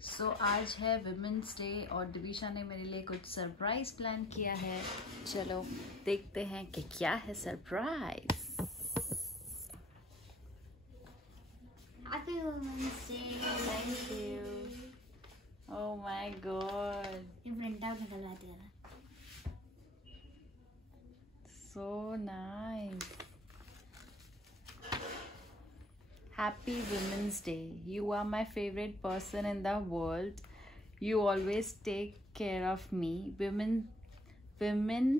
आज है women's day और दिविशा ने मेरे लिए कुछ सरप्राइज प्लान किया है। चलो देखते हैं कि क्या है surprise. Happy women's day. Thank you. Oh my god, ये प्रिंट आउट निकलवा दिया था। So nice. Happy Women's Day. You are my favorite person in the world. You always take care of me. Women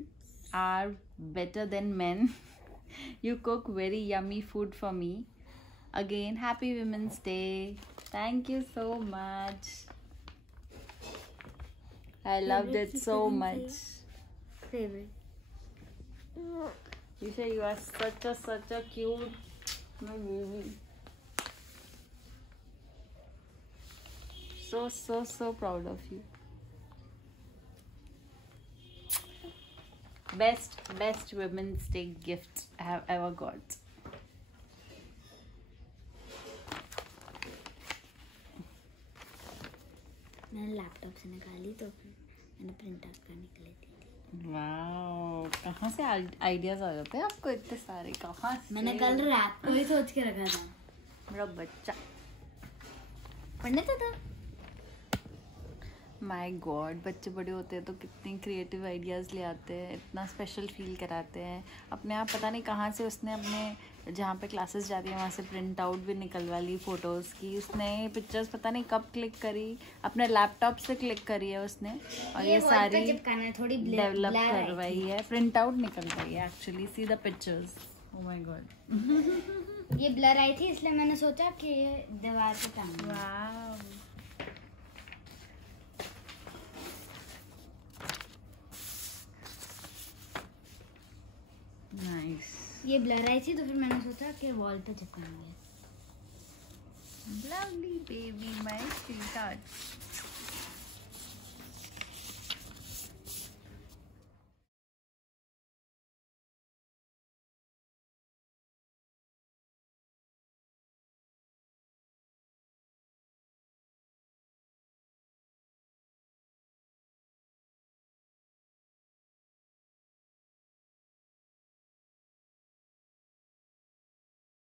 are better than men. You cook very yummy food for me. Again, Happy Women's Day. Thank you so much. I loved it so much. Favorite. You say you are such a cute baby. So proud of you. Best Women's Day gift I have ever got. मैंने laptop से निकाली तो मैंने print out करने के लिए दी थी। Wow, कहाँ से आइडियाज आ जाते हैं आपको इतने सारे? कहाँ से? मैंने कल रात को ही सोच के रखा था। मेरा बच्चा पढ़ने तो था। माय गॉड, बच्चे बड़े होते हैं तो कितने क्रिएटिव आइडियाज़ ले आते हैं, इतना स्पेशल फील कराते हैं अपने आप। पता नहीं कहाँ से उसने अपने जहाँ पे क्लासेस जाती है वहाँ से प्रिंट आउट भी निकलवा ली फ़ोटोज़ की। उसने पिक्चर्स पता नहीं कब क्लिक करी, अपने लैपटॉप से क्लिक करी है उसने और ये सारी डेवलप करवाई है, प्रिंट आउट निकल गई है actually. See the pictures. Oh my god, ये ब्लर आई थी इसलिए मैंने सोचा कि ये दीवार पे टांग। Wow, nice. ये ब्लर आई थी तो फिर मैंने सोचा कि वॉल पे चिपकाएंगे। Lovely baby, my sweetheart.